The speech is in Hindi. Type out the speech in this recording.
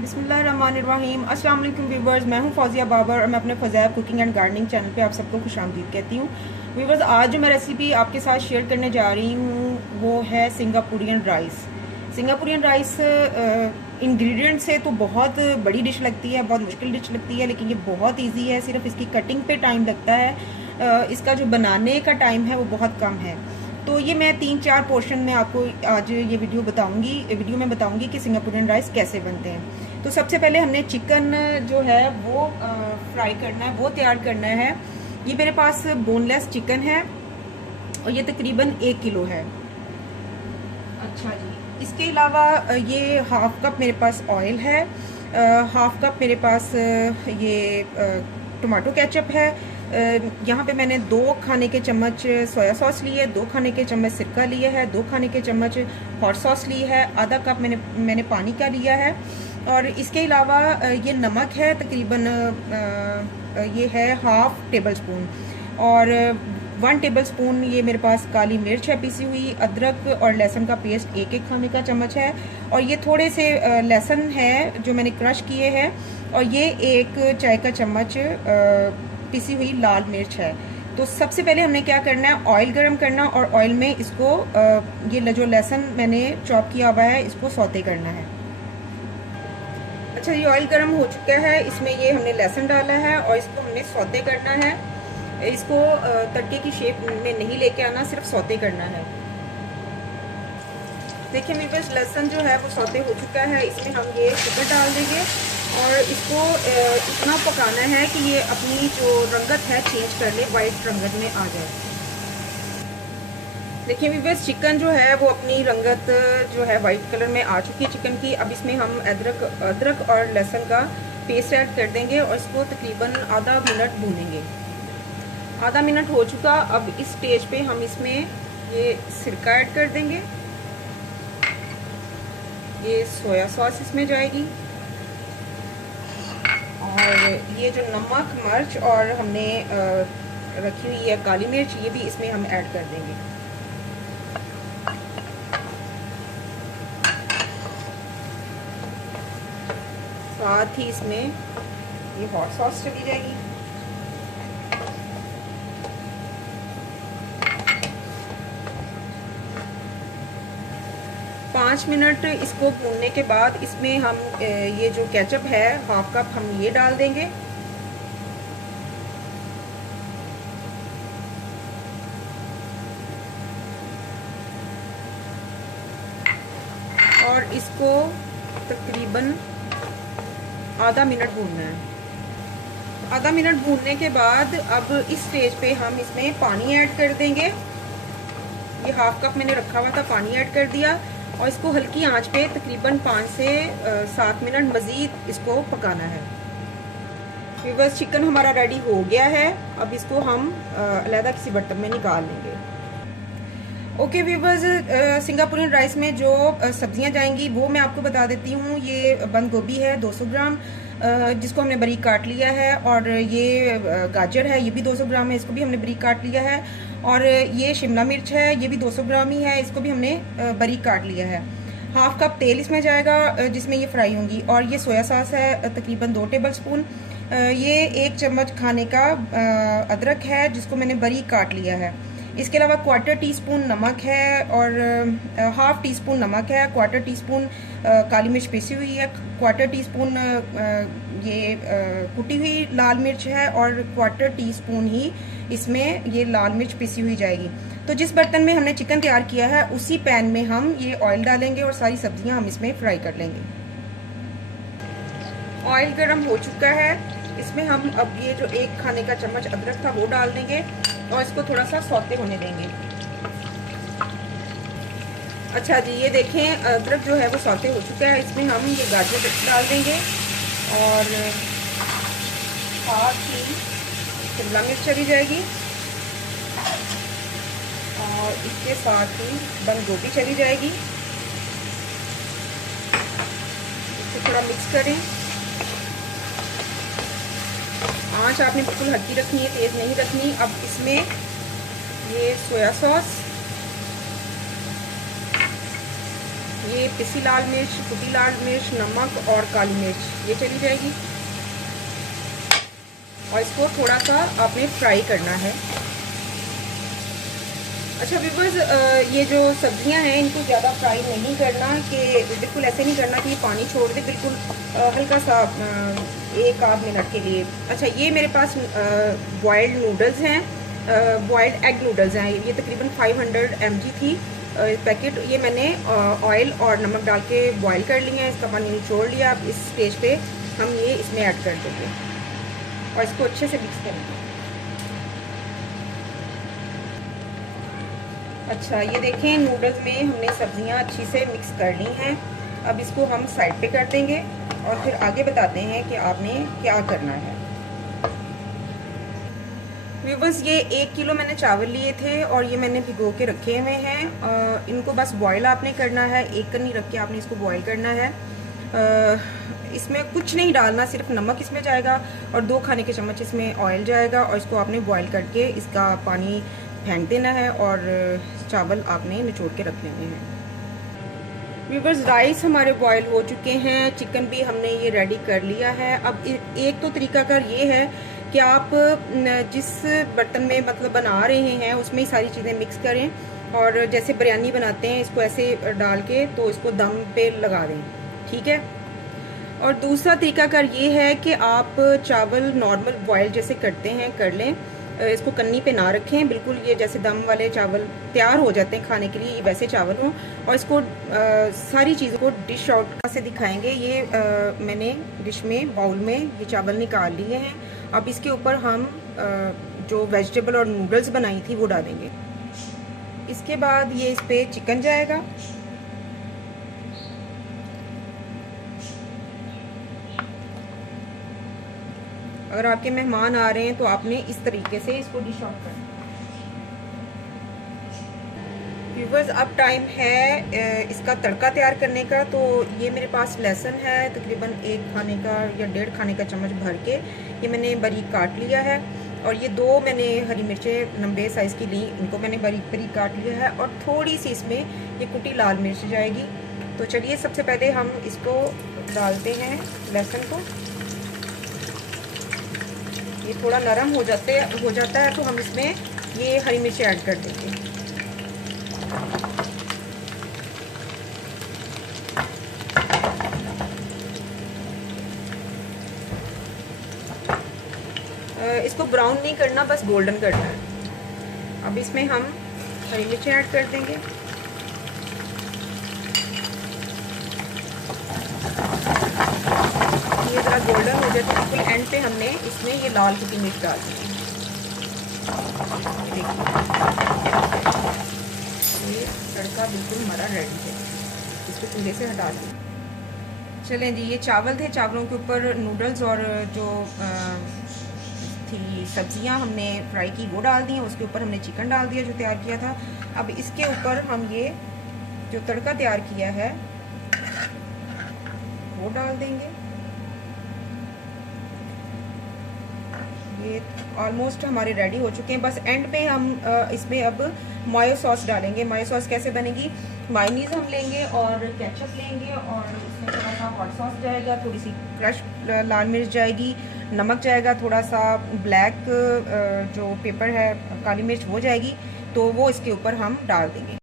बिस्मिल्लाहिर्रहमानिर्रहीम। अस्सलाम वालेकुम व्यूवर्स, मैं हूं फौजिया बाबर और मैं अपने फ़ज़ैब कुकिंग एंड गार्डनिंग चैनल पे आप सबको खुशामदीद कहती हूँ। व्यूवर्स, आज जो मैं रेसिपी आपके साथ शेयर करने जा रही हूँ वो है Singaporean rice. Singaporean rice ingredient से तो बहुत बड़ी डिश लगती है, बहुत मुश्किल डिश लगती है, लेकिन ये बहुत ईजी है। सिर्फ इसकी कटिंग पे टाइम लगता है, इसका जो बनाने का टाइम है वो बहुत कम है। तो ये मैं 3-4 पोर्शन में आपको आज ये वीडियो में बताऊंगी कि सिंगापुरियन राइस कैसे बनते हैं। तो सबसे पहले हमने चिकन जो है वो फ्राई करना है, वो तैयार करना है। ये मेरे पास बोनलेस चिकन है और ये तकरीबन 1 किलो है। अच्छा जी, इसके अलावा ये हाफ कप मेरे पास ऑयल है, हाफ कप मेरे पास ये टमाटो केचप है। यहाँ पे मैंने 2 खाने के चम्मच सोया सॉस ली है, 2 खाने के चम्मच सिरका लिया है, 2 खाने के चम्मच हॉट सॉस ली है, आधा कप मैंने पानी का लिया है। और इसके अलावा ये नमक है तकरीबन ये है हाफ टेबल स्पून, और 1 टेबल स्पून ये मेरे पास काली मिर्च है पीसी हुई। अदरक और लहसुन का पेस्ट 1-1 खाने का चम्मच है, और ये थोड़े से लहसुन है जो मैंने क्रश किए हैं, और ये 1 चाय का चम्मच पिसी हुई लाल मिर्च है। तो सबसे पहले हमने क्या करना है, ऑयल गरम करना, और ऑयल में इसको ये जो लहसुन मैंने चॉप किया हुआ है इसको सौते करना है। अच्छा, ये ऑयल गरम हो चुका है, इसमें ये हमने लहसुन डाला है और इसको हमने सौते करना है। इसको तड़के की शेप में नहीं लेके आना, सिर्फ सौते करना है। देखिए मेरे पास लहसुन जो है वो सौते हो चुका है, इसमें हम ये चिकन डाल देंगे और इसको इतना पकाना है कि ये अपनी जो रंगत है चेंज कर ले, वाइट रंगत में आ जाए। देखिए व्यूअर्स, चिकन जो है वो अपनी रंगत जो है वाइट कलर में आ चुकी है चिकन की। अब इसमें हम अदरक और लहसुन का पेस्ट ऐड कर देंगे और इसको तकरीबन आधा मिनट भूनेंगे। आधा मिनट हो चुका, अब इस स्टेज पे हम इसमें ये सिरका ऐड कर देंगे, ये सोया सॉस इसमें जाएगी, और ये जो नमक मिर्च और हमने रखी हुई है काली मिर्च, ये भी इसमें हम ऐड कर देंगे। साथ ही इसमें ये हॉट सॉस चली जाएगी। पाँच मिनट इसको भूनने के बाद इसमें हम ये जो केचप है हाफ कप हम ये डाल देंगे, और इसको तकरीबन आधा मिनट भूनना है। आधा मिनट भूनने के बाद अब इस स्टेज पे हम इसमें पानी ऐड कर देंगे। ये हाफ कप मैंने रखा हुआ था, पानी ऐड कर दिया, और इसको हल्की आंच पे तकरीबन 5 से 7 मिनट मज़ीद इसको पकाना है। व्यूअर्स, चिकन हमारा रेडी हो गया है, अब इसको हम अलहदा किसी बर्तन में निकाल लेंगे। ओके व्यूअर्स, सिंगापुरियन राइस में जो सब्जियां जाएंगी वो मैं आपको बता देती हूँ। ये बंद गोभी है 200 ग्राम, जिसको हमने बारीक काट लिया है, और ये गाजर है, ये भी 200 ग्राम है, इसको भी हमने बारीक काट लिया है, और ये शिमला मिर्च है, ये भी 200 ग्राम ही है, इसको भी हमने बारीक काट लिया है। हाफ कप तेल इसमें जाएगा जिसमें ये फ्राई होंगी, और ये सोया सॉस है तकरीबन 2 टेबल स्पून। ये 1 चम्मच खाने का अदरक है जिसको मैंने बारीक काट लिया है। इसके अलावा 1/4 टीस्पून नमक है, और हाफ टी स्पून नमक है, 1/4 टीस्पून काली मिर्च पीसी हुई है, 1/4 टीस्पून ये कुटी हुई लाल मिर्च है, और 1/4 टीस्पून ही इसमें ये लाल मिर्च पीसी हुई जाएगी। तो जिस बर्तन में हमने चिकन तैयार किया है उसी पैन में हम ये ऑयल डालेंगे और सारी सब्जियां हम इसमें फ्राई कर लेंगे। ऑयल गर्म हो चुका है, इसमें हम अब ये जो 1 खाने का चम्मच अदरक था वो डाल देंगे और इसको थोड़ा सा सौते होने देंगे। अच्छा जी, ये देखें अदरक जो है वो सौते हो चुका है, इसमें हम ये गाजर डाल देंगे, और साथ ही शिमला मिर्च चली जाएगी, और इसके साथ ही बंद गोभी चली जाएगी। इसको थोड़ा मिक्स करें। आंच आपने बिल्कुल हल्की रखनी है, तेज़ नहीं रखनी। अब इसमें ये सोया सॉस ये पिसी लाल मिर्च, कुटी लाल मिर्च, नमक और काली मिर्च ये चली जाएगी। और इसको थोड़ा सा आपने फ्राई करना है। अच्छा व्यूअर्स, ये जो सब्जियां हैं इनको ज़्यादा फ्राई नहीं करना, कि बिल्कुल ऐसे नहीं करना कि पानी छोड़ दे, बिल्कुल हल्का सा 1-8 मिनट के लिए। अच्छा, ये मेरे पास बॉयल्ड नूडल्स हैं, बॉयल्ड एग नूडल्स हैं। ये तकरीबन 500 mg थी पैकेट। ये मैंने ऑयल और नमक डाल के बॉयल कर लिया है, इसका पानी निचोड़ लिया। अब इस स्टेज पे हम ये इसमें ऐड कर देंगे और इसको अच्छे से मिक्स करेंगे। अच्छा, ये देखें नूडल्स में हमने सब्जियां अच्छी से मिक्स कर ली हैं। अब इसको हम साइड पे कर देंगे और फिर आगे बताते हैं कि आपने क्या करना है। व्यूअर्स, ये 1 किलो मैंने चावल लिए थे और ये मैंने भिगो के रखे हुए हैं। इनको बस बॉयल आपने करना है, एक करनी रख के आपने इसको बॉयल करना है। इसमें कुछ नहीं डालना, सिर्फ नमक इसमें जाएगा और 2 खाने के चम्मच इसमें ऑयल जाएगा और इसको आपने बॉयल करके इसका पानी फेंक देना है और चावल आपने निचोड़ के रख लेने हैं। व्यूअर्स, राइस हमारे बॉयल हो चुके हैं, चिकन भी हमने ये रेडी कर लिया है। अब एक तो तरीकाकार ये है कि आप जिस बर्तन में मतलब बना रहे हैं उसमें ही सारी चीज़ें मिक्स करें और जैसे बिरयानी बनाते हैं इसको ऐसे डाल के तो इसको दम पे लगा दें, ठीक है। और दूसरा तरीकाकार ये है कि आप चावल नॉर्मल बॉयल जैसे करते हैं कर लें, इसको कन्नी पे ना रखें, बिल्कुल ये जैसे दम वाले चावल तैयार हो जाते हैं खाने के लिए, ये वैसे चावल हों। और इसको सारी चीज़ों को डिश आउट से दिखाएंगे। ये मैंने डिश में बाउल में ये चावल निकाल लिए हैं। अब इसके ऊपर हम जो वेजिटेबल और नूडल्स बनाई थी वो डालेंगे। इसके बाद ये इस पे चिकन जाएगा। अगर आपके मेहमान आ रहे हैं तो आपने इस तरीके से इसको डिश आउट करना। व्यूअर्स, अब टाइम है इसका तड़का तैयार करने का। तो ये मेरे पास लहसुन है तकरीबन 1 खाने का या 1.5 खाने का चम्मच भर के, ये मैंने बारीक काट लिया है। और ये 2 मैंने हरी मिर्चें लंबे साइज़ की ली, इनको मैंने बारीक बारीक काट लिया है। और थोड़ी सी इसमें ये कुटी लाल मिर्च जाएगी। तो चलिए सबसे पहले हम इसको डालते हैं लहसुन को। ये थोड़ा नरम हो जाता है तो हम इसमें ये हरी मिर्च ऐड कर देंगे। इसको ब्राउन नहीं करना, बस गोल्डन करना है। अब इसमें हम हरी मिर्च ऐड कर देंगे। ये ज़रा गोल्डन हो जाए तो बिल्कुल एंड पे हमने इसमें ये लाल कुटी मिर्च डाल दी। देखिए ये तड़का बिल्कुल हमारा रेडी है, इसको चूल्हे से हटा दें। चलें जी, ये चावल थे, चावलों के ऊपर नूडल्स और जो थी सब्जियां हमने फ्राई की वो डाल दी हैं। उसके ऊपर हमने चिकन डाल दिया जो तैयार किया था। अब इसके ऊपर हम ये जो तड़का तैयार किया है वो डाल देंगे। ये ऑलमोस्ट हमारे रेडी हो चुके हैं। बस एंड पे हम इसमें अब मायो सॉस डालेंगे। मायो सॉस कैसे बनेगी, मायोनीज हम लेंगे और केचप लेंगे और इसमें थोड़ा सा हॉट सॉस जाएगा, थोड़ी सी क्रश लाल मिर्च जाएगी, नमक जाएगा, थोड़ा सा ब्लैक जो पेपर है काली मिर्च वो जाएगी। तो वो इसके ऊपर हम डाल देंगे।